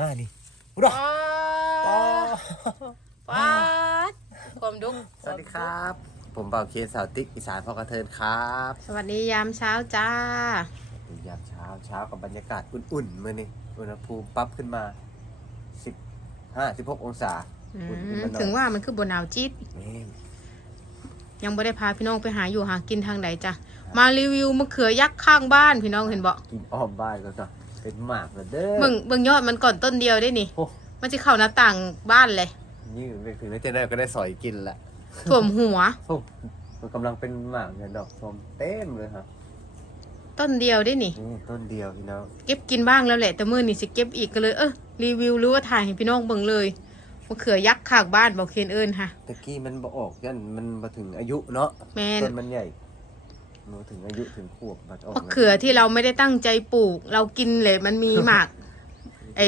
ง่ายๆนี่อุดรป๊าอ๋อดป๊าดความดุกสวัสดีครับ ผมเบาเคนสาวติ๊กอีสานพ่อกระเทินครับ สวัสดียามเช้าจ้ายามเช้าเช้ากับบรรยากาศอุ่นๆเมื่อนี้อุณหภูมิปรับขึ้นมาสิบห้าสิบหกองศาอือุ่นขึ้นมมาหน่อยถึงว่ามันคือบนหนาวจิตนี่ยังไม่ได้พาพี่น้องไปหาอยู่หากินทางไหนจ้ะมารีวิวมะเขือยักษ์ข้างบ้านพี่น้องเห็นบอกกินอ้อมบ้านก็จะ เป็นหมากเลยเด้อเบิ่งเบิ่งยอดมันก่อนต้นเดียวได้นี่ โอ้มันจะเข้าหน้าต่างบ้านเลยนี่ไปถึงแล้วเจะได้ก็ได้สอยกินละถ่วมหัว โอ้มันกำลังเป็นหมากเนี่ยดอกชมเต็มเลยครับต้นเดียวได้นี่ นี่ต้นเดียวพี่น้องเก็บกินบ้างแล้วแหละ แต่มื้อนี้สิเก็บอีกก็เลยเออรีวิวหรือว่าถ่ายให้พี่น้องเบิ่งเลยมะเขือยักษ์ข้างบ้านบอกเคนเอิญค่ะ ตะกี้มันบ่ออกยันมันมาถึงอายุเนาะแมนต้นมันใหญ่ มันถึงอายุถึงขวบมันจะออกมะเขือที่เราไม่ได้ตั้งใจปลูก เรากินเลยมันมีหมาก ไอ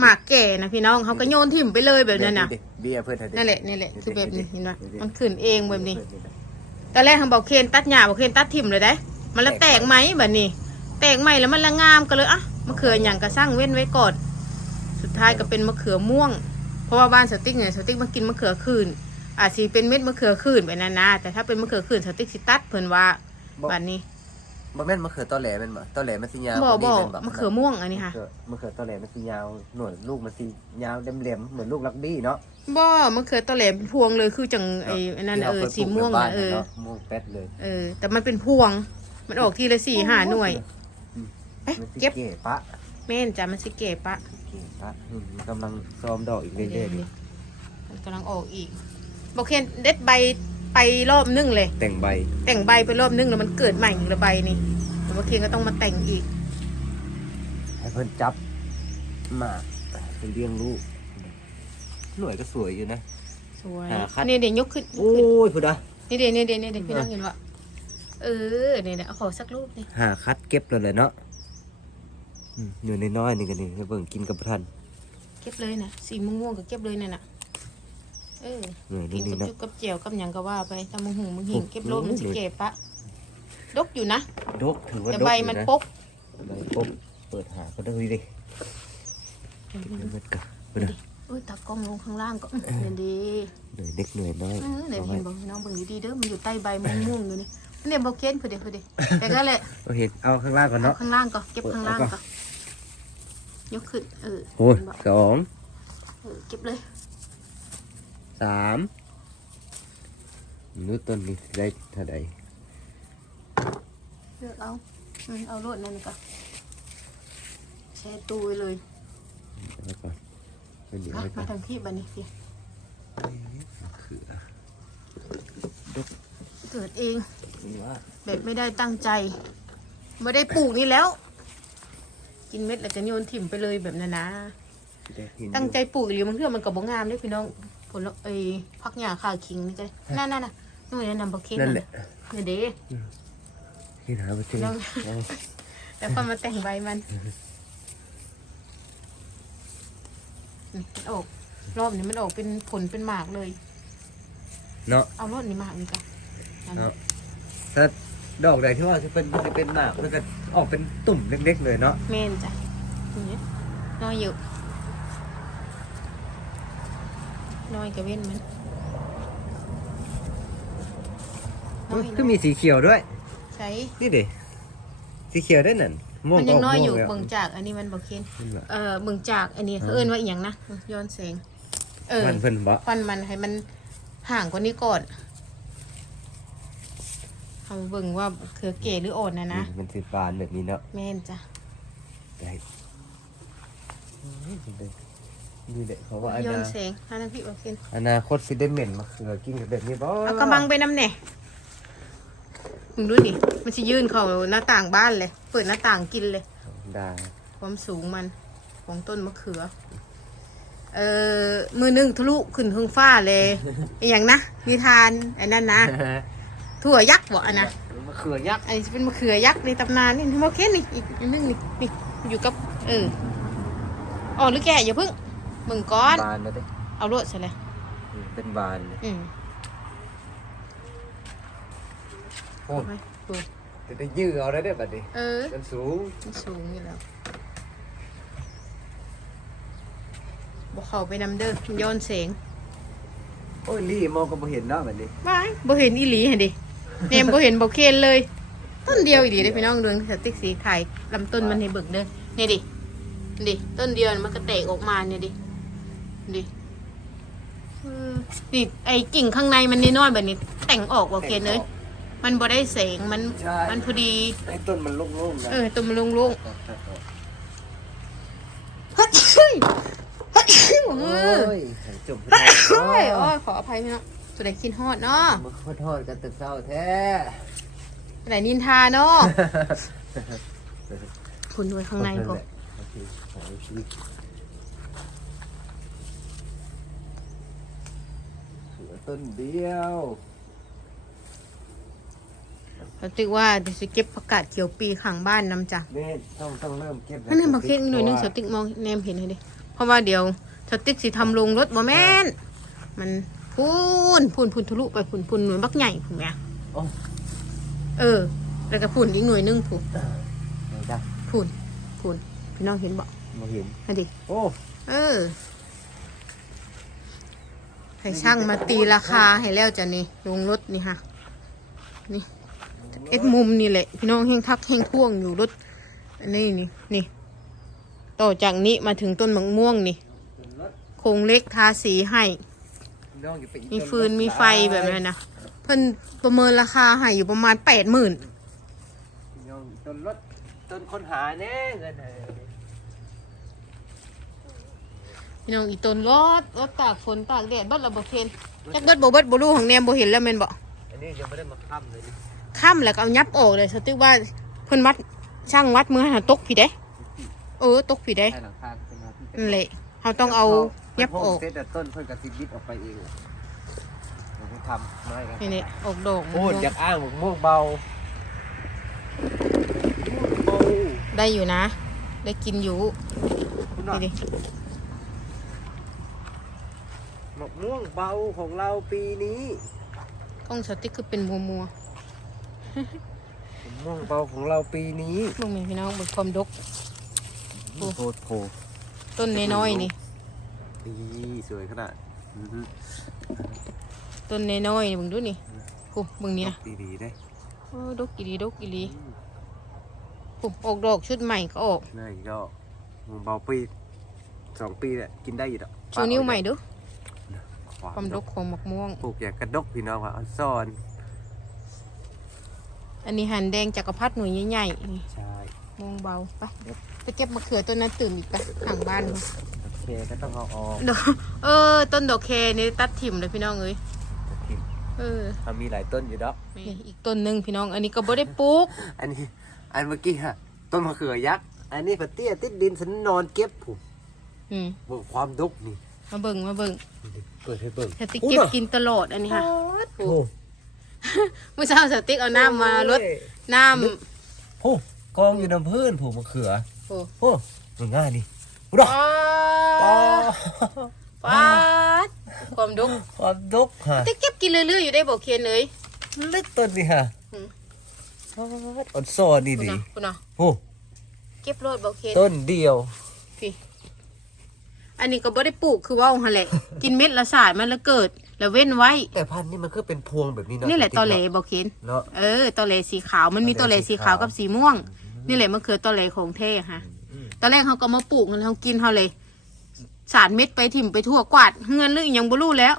หมากแก่นะพี่น้องเขาก็โยนถิ่มไปเลยแบบนั้นน่ะเด็กๆเบี้ยเพื่อนให้เด็กนั่นแหละนี่แหละคือแบบนี้เห็นไหมด็กๆมันขึ้นเองแบบนี้เด็กตอนแรกทำบอกเคนตัดหญ้าบอกเคนตัดถิ่มเลยได้ มันละแตกไหมแบบนี้ แตกไหมแล้วมันละงามก็เลยอะมะเขืออย่างกระสร้างเว้นไว้ก่อนสุดท้ายก็เป็นมะเขือม่วง เพราะว่าบ้านสติ๊กเนี่ยสติ๊กมากินมะเขือคืนอาจสิเป็นเม็ดมะเขือคืนไปนานๆแต่ถ้าเป็นมะเขือคืนสติ๊กสิตัดเพิ่นว่าๆ บ่บ้านนี้บ่แม่นมะเขือตอแหลแม่นบ่ตอแหลมันสิยาวบ่กว่าบ่นี้แนมะเขือม่วงอันนี้ค่ะมะเขือมะเขือตอแหลมันสิยาวหนวดลูกมันสิยาวแหลมๆเหมือนลูกลักบี้เนาะบ่มะเขือตะแหลเป็นพวงเลยคือจังไอ้อันนั้นที่เอราอคยสีม่วงปลูกน่ะในเอบ้าอนาะม่วงแป๊ดเลย เออ แต่มันเป็นพวง มันออกทีละสี่ห้าหน่วยไปมันสิเก็บเก๋ปะแม่นจ้ะมันสิเก็บปะเก๋ปะอืมมันกำลังซ้อมดอกอีกเรื่อยๆนี่มันกำลังออกอีกบอกเคนเด็ดใบ ไปรอบนึงเลย แต่งใบ แต่งใบไปรอบนึงแล้วมันเกิดใหม่อีกละใบนี่แต่บอกเคนก็ต้องมาแต่งอีก ให้เพิ่นจับหมากไปเลี้ยงลูกหน่วยก็สวยอยู่นะ สวยหาคัด นี่เดี๋ยวยกขึ้นยกโอ้ขึ้นยพุดะ นี่เดี๋ยวนี่เดี๋ยวนี่เดี๋ยวพี่น้องเห็นว่าเออเนี่ยเดี๋ยวเอาขอสักรูปนี่หาคัดเก็บเลยเลยเนาะอืมอยู่ในน้อยๆนี่กันนี่เบิ่งกินกับบ่ทันเก็บเลยนะสีม่วงๆก็เก็บเลยนั่นน่ะ เออหน่วยกินี่นนี่กับเนาะจุกกับเจียวกับหยังก็ว่าไปตำมะหุงมึงหิงโอ้เก็บโลมันสิโอ้ยเก็บปะดกอยู่นะ ดกถือว่าแต่ดกใบอยู่มันนะปกใบปกเปิดหาก็ได้ดิเก็บเงินเบิดกันพุดะอุ้ยตากล้องลงข้างล่างก็เห็นดีหน่วยเล็กหน่วยน้อยเออเดี๋ยวเอาเห็ไว้นบอกน้องเบิ่งอยู่ดีเด้อมันอยู่ใต้ใบม่วงๆอยู่นี่เนี่ยบอกเค้นพอดีพอดีแต่ก็แหละเอาเห็นเอาข้างล่างก่อนเอาเนาะข้างล่างก่อนเก็บข้างล่างเอาก่ก่ออนนยกขึ้นเออโอ้ยเห็นบอกสองเออเก็บเลย สามนู้ต้นนี้ได้เท่าใดเลือกเอาอืมเอาโลดนั่นก็แช่ตู้ไว้เลยแล้วก่อนเอาเดี๋ยวมาไว้ก่อมานทางที่บันนี้สิคือเกิดเองนี่ว่าแบบไม่ได้ตั้งใจ ไม่ได้ปลูกนี่แล้ว กินเม็ดแล้วก็โยนถิ่มไปเลยแบบนั้นนะได้เห็นตั้งใจอยู่ปลูกหรือมันเพื่อมันกับบงามได้พี่น้องผ ลไอ้พักหญ้าขาคิงนี่จ้ะนั่นนั่นน่ะนู่นนั่นน่ะบักเคนนั่นแหละนี่เด้ที่หาไปเจอลองแล้วก็มาแต่งใบมันนี่มันออกรอบนี้มันออกเป็นผลเป็นหมากเลย เนาะเอารอบนี้หมากนี่ก็นั่นเนาะถ้าดอกใดที่ว่าจะเป็นจะเป็นหมากมันก็ออกเป็นตุ่มเล็กๆเลยเนาะเมนจ้ะนี่น้อยอยู่ น้อยกับเว้นมันน้อยก็มีสีเขียวด้วยใช้นี่ดิสีเขียวได้นั่นม่วงมันยังน้อยอยู่กม่วแล้วเบิ่งจากอันนี้มันบอกเคนนั่นแหละเออเบิ่งจากอันนี้เขาเอิ้นว่าอีหยังนะย้อนแสงเออมันเพิ่นบ่ฟันมันให้มันห่างกว่านี้ก่อนเอาเบิ่งว่าเคือเก๋หรืออ่อนนะนะมันสิบานแบบนี้เนาะแม่นจ้ะได้ นี่แหละเขาว่าอย้อนนาแสงหาทางพี่บอกเคนอนาคตสิได้เหม็นมะเขือกินกับแบบนี้บ่เอากระบังไปน้ำแหน่มึงดูดิมันจะยื่นเข้าหน้าต่างบ้านเลย เปิดหน้าต่างกินเลยได้ความสูงมันของต้นมะเขือ เอ่อมือหนึ่งทะลุขึ้นทึงฟ้าเลยอหย่างนะนิทานไอ้นั่นนะถั่วยักษ์บ่อันนะมะเขือยักษ์อันนี้จะเป็นมะเขือยักษ์ในตำนานนี่โมเคสนี่อีกอันนึงนี่นี่อยู่กับ เอออ๋อหรือแกอย่าเพิ่ง มึงก้อน บานนะเด้เอาลวดใส่เลยอืมเป็นบานเลยอืมโอ้ยไปดูจะได้ยื้อเอาได้เด้อบัดนี้เออมันสูงมันสูงอยู่แล้วบ่เข้าไปนำเด้อย้อนแสงโอ้ยลี่มองก็บ่เห็นเนาะแบบนี้ว้ายบ่เห็นอีหลีเห็นดิเนมบ่เห็นบ่เคนเลย ต้นเดียวอีหลีเด้อพี่น้องเดืองสติ๊กสีถ่ายลำต้นมันให้เบิกเด้อนี่ดิดิต้นเดียวมันก็แตกออกมาเนี่ยดิ ดิเออนี่ไอ้กิ่งข้างในมันน้อยๆแบบนี้ แต่งออกบ่เคนเลยมันบ่ได้แสงมัน ใช่ มันพอดีไอ้ต้นมันโล่งๆนะเออต้นมันโล่งๆเฮ้ยเฮ้ยเฮ้ยโอ้เออยจบเฮ้ยโอ้ยขออภัยพี่น้องสุดได้กินฮอดเนาะมาขอโทษกันแต่เศร้าแท้ไหนนินทาเนาะคุณด้วยข้างในก็โอเคขอชีวิตเหลือ ต้นเดียวเราติว่าเดี๋ยวจะเก็บผักกาดเขียวปีข้างบ้านนำจ้ะนี่ต้องต้องเริ่มเก็บนั่นนึงบอกเค้กหน่อยนึงสติ๊กมองแนมเห็นให้ดิเพราะว่าเดี๋ยวสติ๊กสิทำลงรถบ่แม่นมันพูนพูนพูนทะลุไปพูนพูนหน่วยบักใหญ่พูนแม่โอ้เออ แล้วก็พูนอีกหน่วยหนึงพูนไหนจ้ะพูนพูนพี่น้องเห็นบ่มาเห็นนั่นดิโอ้เออ ให้ช่างมาตีราคาให้แล้วจ้ะนี่ลงรถนี่ค่ะนี่เอ็ดมุมนี่แหละพี่น้องแห้งทักแห้งท่วงอยู่รถอันนี้นี่นี่ต่อจากนี้มาถึงต้นมะม่วงนี่โครงเล็กทาสีให้ มีฟืนมีไฟแบบนั้นะเพิ่นประเมินราคาให้อยู่ประมาณแปดหมื่นต้นรถต้นคนหาแน่เงินหา พี่น้องอีต้นรถรถตากฝนตากแดดเบัดระบบเพนจักเบิดบ่เบิดบ่รู้ของแนมบ่เห็นแล้วแม่นบ่อันนี้ยังไม่ได้มาค้ำเลยนี่ค่ำแล้วก็เอายับออกเลยสติว่าเพิ่นวัดช่างวัดมือหันตกผิดเด้เออตกผิดเด้ใช่หลังคาเป็นมาที่นั่นแหละเขาต้องเอายับออกเซตแต่ต้นเพื่อนกระติบยิบออกไปเองเราไปทำไม่กันนี่นี่ออกดอกพูดอยากอ้างหมกม่วงเบาเบาได้อยู่นะ ได้กินอยู่คุณหน่อย นี่ดิหม กม่วงเบาของเราปีนี้กล้องสติ๊กคือเป็นมัวมัวหมกม่วงเบาของเราปีนี้ๆลูกแม่พี่น้องเบิกความดก โอ้ โคตรโผต้นน้อยๆนี่ นี่สวยขนาดอื้อหือต้นน้อยๆนี่เบิ่งดูนี่กูเบิ่งนี่นะดีๆได้โอ้ดกอีหลีดกอีหลีกูออกดอกชุดใหม่ก็ออกนี่ก็หมกเบาปีสองปีแหละกินได้อยู่ดอกชูนิ้วใหม่ดู คความมดกของมะม่วง ปลูกอย่างกระดกพี่น้องว่าอันซ่อนอันนี้หันแดงจักรพรรดิหน่วยใหญ่ๆนี่ใช่ม่วงเบาไปไปเก็บมะเขือต้นนั้นตื่นอีกไปห่างบ้านนู่นโอเคก็ต้องเอาออกดอกเออ ต้นดอกแคนี่ตัดถิ่มเลยพี่น้องเอ้ยเออถ้ามีหลายต้นอยู่ดอกนี่อีกต้นหนึ่งพี่น้อง อันนี้ก็บ่ได้ปลูกอันนี้ อันเมื่อกี้ฮะต้นมะเขือยักษ์อันนี้ปะเตี้ยติดดินฉันนอนเก็บผมอืมบอกความดกนี่มาเบิ่งมาเบิ่ง เปิดให้เบิ่งสติ๊กเก็บกินตลอดอันนี้ค่ะโอ้เมื่อเช้าสติ๊กเอาน้ำมาลดน้โอ้กองอยู่น้ำพื้นผมมะเขือำโอ้โอ้มันง่ายนี่ดอกป๊าอ๋อดป๊าดความดกความดกฮะสติ๊กเก็บกินเรื่อยๆอยู่ได้บอกเคนเลยเล็กต้นนี่ฮะอืมอ่อนซ่อนนี่คุณดิน่ะคุณน่ะโอ้เก็บโลดบอกเคนต้นเดียวพี่ อันนี้ก็บ่ได้ปลูกคือว่าหั่นแหละ กินเม็ดละสายมันแล้วเกิด แล้วเว้นไว้ แต่พันธุ์นี่มันก็เป็นพวงแบบนี้เนาะนี่แหละตอเหลบอกเคนเนาะ เออตอเหลสีขาวมันมีตอเหลสีขาวกับสีม่วง นี่แหละมันคือตอเหลของเท่ค่ะอืมตอนแรกเขาก็มาปลูกกันเขากินเขาเลยสารเม็ดไปถิ่มไปทั่วกวาดเงินเรื่องอหยังบ่รู้แล้ว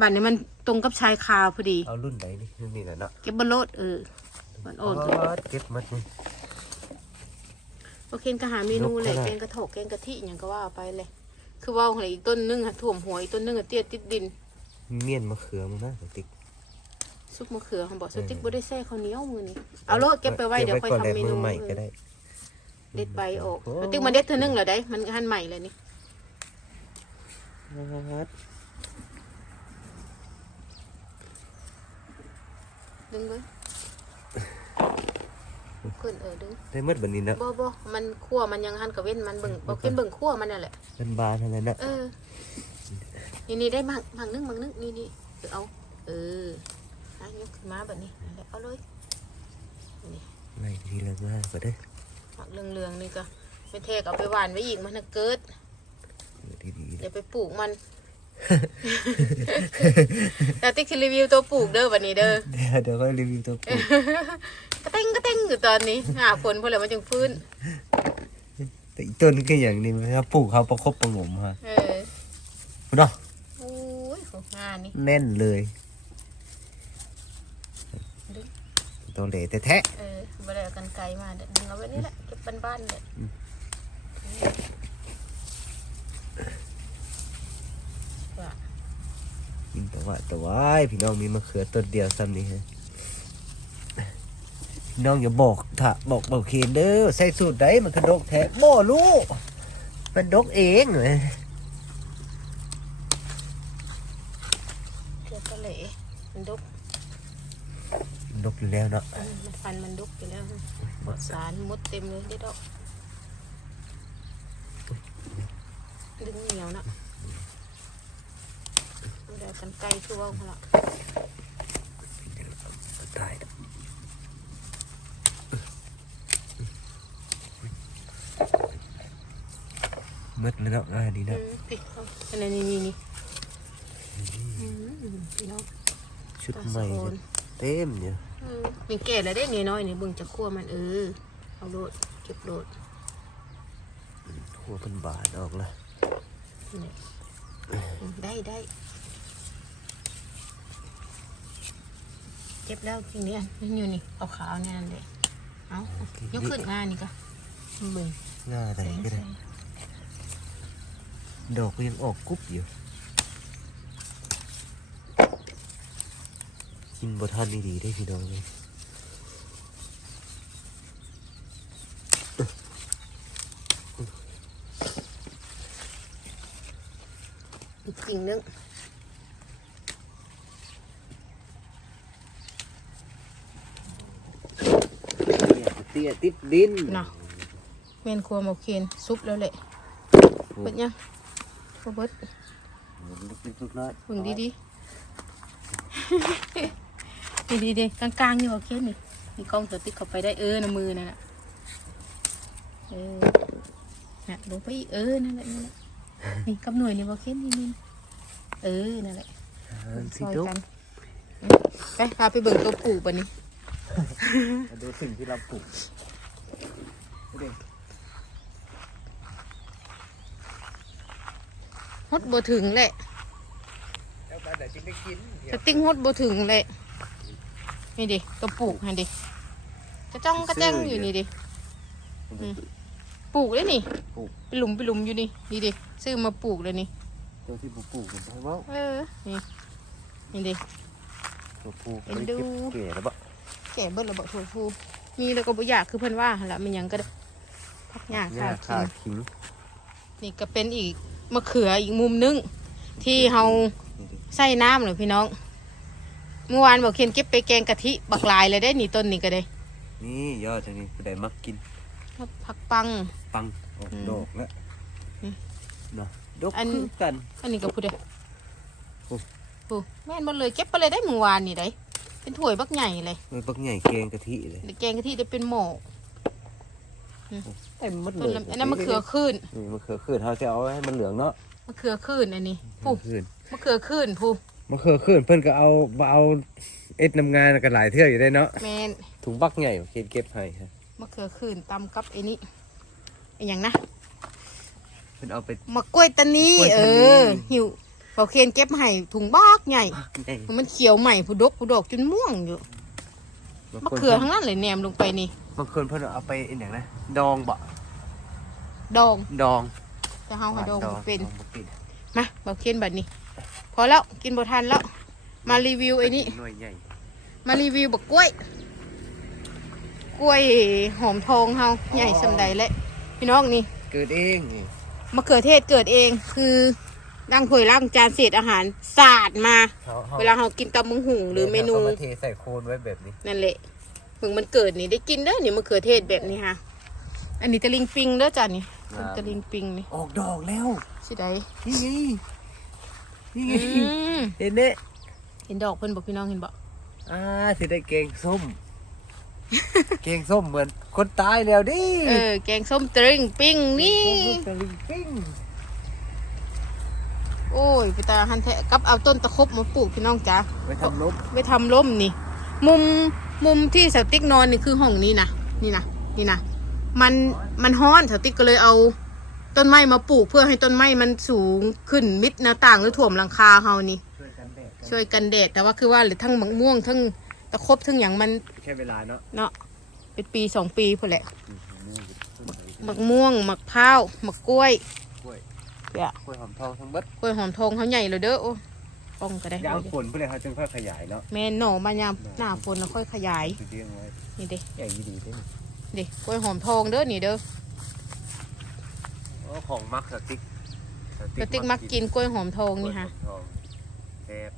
บัดนี้มันตรงกับชายคาพอดี เอารุ่นไหนนี่รุ่นนี้แหละเนาะเก็บบนโลดเออมันโอนเก็บมัดนี่ โอเคก็หาเมนูเลยยกเท่าไหร่แกงกระถกแกงกะทิอหย่างก็ว่าไปเลย คือว่าอะไรอีกต้นนึงอะถ่วมหัวอีกต้นนึงอะเตี้ยติดดิน เมียนมะเขือมึงนะติ๊กซุปมะเขือเขาบอกสติ๊กบ่ได้แซ่ข้าวเหนียวมือนี่เอาโลดเก็บไปไว้เดี๋ยวค่อยก็บทำเมก่นูอใหม่ก็ได้เด็ดใบออกสติ๊กมาเด็ดเธอนึงเหรอได้มันหั่นใหม่เลยนี่ดึงเลย ขึ้นเออดึงได้เมื่อบันนี้เนาะบ่บ่มันคั่วมันยังหั่นกับเว้นมันเบิ่งบ่ขึ้นเบิ่งคั่วมันนั่นแหละเป็นบานอะไรนะเออนี่นี่ได้มังมังนึงมังนึงนี่นี่เอาเอออะยกขึ้นมาแบบนี้นั่นแหละเอาเลยไม่ทีละง่ายก็ได้หมักเรืองๆนี่ก็ไม่เทกเอาไปหวานไว้อีกมันน่ะเกิดดีอย่าไปปลูกมันแต่ติ๊กสิรีวิวตัวปลูกเด้อวันนี้เด้อเดี๋ยวเดี๋ยวก็รีวิวตัวปลูกกระ เต้งกระเต้งอยู่ตอนนี้ หาผลพอแล้วมันจึงฟื้น แต่อีกต้นก็อย่างนี้มันปลูกเขาประคบประหงมฮะเออเนาะโอ้ยของงานนี่แน่นเลยตัวเหล่แท้เออบ่ได้เอากันไกลมาเด็ดดึงเอาไว้นี่แหละเก็บบ้านๆเด็ดว่า ๆกินแต่ว่าแต่ว่าพี่น้องมีมะเขือต้นเดียวซ้ำนี่ฮะพี่ น้องอย่าบอกถ้าบอกบอกเคนเด้อใส่สูตรใดมันกระดกแท้บ่รู้มันดกเองเลยเกือบก็เหละมันดุกดกอยู่แล้วเนาะอืมมันฟันมันดุกอยู่แล้วปลอดสารมดเต็มเลยได้ดอกดึงเหนียวนะบ่ได้เอากันไกลทั่วเขาละ ตายแล้วมืดแล้วเนาะอ่าดีอืเนาะมพี่เอาอันนี้นี่นี่อืมพี่น้องชุดตาใหม่สะโอนเต็มเนี่ยอืมมีแก่แล้วได้นี่น้อยนี่เบิ่งจะคั่วมันเออเอาโลดเก็บโลดหัวเป็นบาทออกละนี่อืมได้ได้เก็บแล้วทีนี้มันอยู่นี่เอาขาวๆเนี่ยนั่นเด็เอายกขึ้นมานี่ก็เบิ่งง่าอะไรก็ได้ ดอกก็ยังออกกุ๊บอยู่ กินบทันนี่ดีได้พี่น้องเลยอีกสิ่งหนึงเตี้ยติดดินเนาะเมนครัวหมกเคนซุปแล้วแหละเบิดยัง บ่เบิดลุกๆน้อยเบิ่งดีดีดีดีดีกลางกลางๆอยู่โอเคนี่นี่กล้องตัวติ๊กเข้าไปได้เออนะมือนั่นน่ะเออน่ะลงไปอีกเออนั่นแหละนั่นแหละนี่กับหน่วยนี่โอเคนี่นี่เออนั่นแหละอ่าซสิอยดุกกันไปพาไปเบิ่งตัวปลูกบัดนี้มาดูสิ่งที่เราปลูก ดูดิฮดบ่ถึงแหละแล้วมาแต่จึงได้กินสติ้งฮดบ่ถึงแหละนี่ดิตัวปลูกหั่นดิจะจ้องกระแจ้งอยู่นี่ดิปลูกเลยนี่ปลูกไปหลุมไปหลุมอยู่นี่นี่ดิซื้อมาปลูกเลยนี่ตัวที่ปลูกๆกันไปว่าเออนี่นี่ดิตัวปลูกเอ็นไปดู เก็บเก๋แล้วปะแก่เบิดระบอกถั่วพูมีแล้วก็บ่อยากคือเพิ่นว่าหั่นละมันหยังก็ได้พักหญ้าหค่ะญ้ากิขานขิงนี่ก็เป็นอีก มะเขืออีกมุมนึง ที่เฮานี่ดิใส่น้ำเลยพี่น้อง เมื่อวานบอกเคียนเก็บไปแกงกะทิบักหลายเลยได้นี่ต้นนี่ก็ได้ นี่ยอดอันนี้ผู้ใดมักกินผักปัง ปังออกอืมดอกแล้วอืมเนาะดกอัน คือกัน อันนี้ก็พูดเด้โอ้โอ้แม่นหมดเลยเก็บไปเลยได้เมื่อวานนี่ได้เป็นถ้วยบักใหญ่เลยเอ้ยบักใหญ่แกงกะทิเลยเดี๋ยวแกงกะทิได้เป็นหม้อ เต็มหมดเลต้นยลำอันนั้นมะเขือขึ้นนี่มะเขือขึ้นเขาจะเอาให้มันเหลืองเนาะมะเขือขึ้นอันนี้ผู้ขึ้นมะเขือขึ้นผู้มะเขือขึ้นเพิ่นก็เอาเอาเอ็ดนำงานกันหลายเทื่ออยู่ได้เนาะแมนถุงบักใหญ่เก็บเก็บให้ฮะมะเขือขึ้นตำกับไอ้นี่ไอ้หยังนะเพิ่นเอาไป มะกล้วยตานีมะกล้วยเอตานีอหิวบอกเคียนเก็บให้ถุงบักใหญ่ ใหญ่มันเขียวใหม่ผู้ดกผู้ดอกจนม่วงอยู่ มะเขือทั้งนั้นเลยแหนมลงไปนี่บางคนเพิ่นเอาไปอีกอย่างนะดองบ่ดองดองจะเฮาให้ดองบ่เป็นดองบ่เป็นมาบอกเคียนบัดนี้ พอแล้วกินบ่ทันแล้ว มารีวิวไอ้นี่หน่วยใหญ่มารีวิวบักกล้วย กล้วยหอมทองเฮาใหญ่สำใดและพี่น้องนี่เกิดเองนี่มะเขือเทศเกิดเองคือ ล้างถ้วยล้างจานเศษอาหารสาดมาเขาเขาเวลาเรากินตำมึงหุงหรือเมนูขามาเทใส่โคนไว้แบบนี้นั่นแหละเพิ่งมันเกิดนี่ได้กินเด้อนี่มะเขือเทศแบบนี้ฮะอันนี้ตะลิงปิงเด้อจ้ะนี่เป็นตะลิงปิงนี่ออกดอกแล้วสิได้นี่ไงนี่ไงอืมเห็นเด้เห็นดอกเพิ่นบอกพี่น้องเห็นบ่อ่าสิได้แกงส้มแกงส้มเหมือนคนตายแล้วดิเออแกงส้มตะลิงปิงนี่ตะลิงปิ้ง โอ้ยไปตาหันแทะกับเอาต้นตะคบมาปลูกพี่น้องจ้าไว้ทำลบไว้ทำร่มนี่ มุมมุมที่สาวติ๊กนอนนี่คือห้องนี้นะนี่นะนี่นะมันมันฮ้อนสาวติ๊กก็เลยเอาต้นไม้มาปลูกเพื่อให้ต้นไม้มันสูงขึ้นมิดหน้าต่างหรือถ่วมหลังคาเฮานี่ ช่วยกันแดดช่วยกันแดดแต่ว่าคือว่าหรือทั้งมะม่วงทั้งตะคบทั้งอย่างมันแค่เวลาเนาะเนาะเป็นปีสองปีพอแหละมะม่วงมะพร้าวมะกล้วยกล้วย เดี๋ยวกล้วยหอมทองทั้งเบิดกล้วยหอมทองเขาใหญ่เลยเด้อโอ้ป้องก็ได้ยามฝนเพื่อเขาจึงค่อยขยายเนาะแม่นหน่อมายามหน้าฝนแล้วค่อยขยายเลี้ยงไว้นี่เด้ใหญ่ดีด้วยเด้กล้วยหอมทองเด้อนี่เด้อโอ้ของมักสติ๊กกระติกมักกินกล้วยหอมทองนี่ฮะกล้วยหอมทองแซ่บ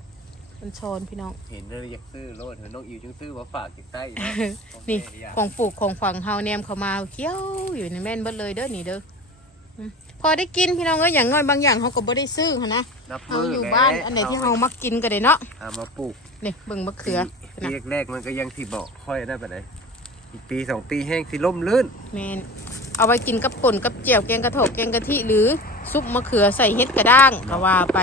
มันชนพี่น้อง เห็นเลยอยากซื้อโลดเห็นน้องอิวจึงซื้อมาฝากติดใต้อีกเนาะของนี่แม่อยากของปลูกของฝังเฮาแนมเขามาเขี้ยวอยู่ในแม่นเบิดเลยเด้อนี่เด้อ อืมพอได้กินพี่น้องก็อย่างน้อยบางอย่างเขาก็บ่ได้ซื้อหั้นนะนับเฮามืออยู่แล้วบ้านอันไหนที่เฮามักกินก็ได้เนาะเอามาปลูกนี่เบิ่งมะเขือปีแรกๆมันก็ยังที่บอกค่อยได้ไปไหนอีกปีสองปีแห้งสิล่มลื่นแม่นเอาไว้กินกับป่นกับเจียวแกงกระโถกแกงกะทิหรือซุปมะเขือใส่เห็ดกระด้างก็ว่าไป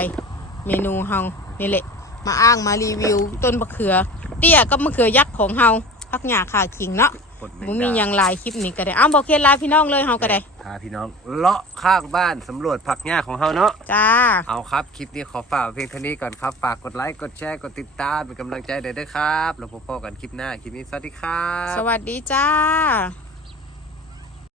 เมนูเฮานี่แหละ มาอ้างมารีวิวต้นมะเขือ เตี้ยกับมะเขือยักษ์ของเฮาพักหญ้าขาขิงเนาะ ปลดแงบ่มีดาหยังหลายคลิปนี้ก็ได้อ้าวบอกเคล็ดลาพี่น้องเลยเฮาก็ได้ พาพี่น้องเลาะข้างบ้านสำรวจผักหญ้าของเฮาเนาะ จ้า เอาครับคลิปนี้ขอฝากเพียงเท่านี้ก่อนครับ ฝากกดไลค์กดแชร์กดติดตามเป็นกำลังใจเด้อเด้อครับ แล้วพบกันคลิปหน้าคลิปนี้สวัสดีครับ สวัสดีจ้า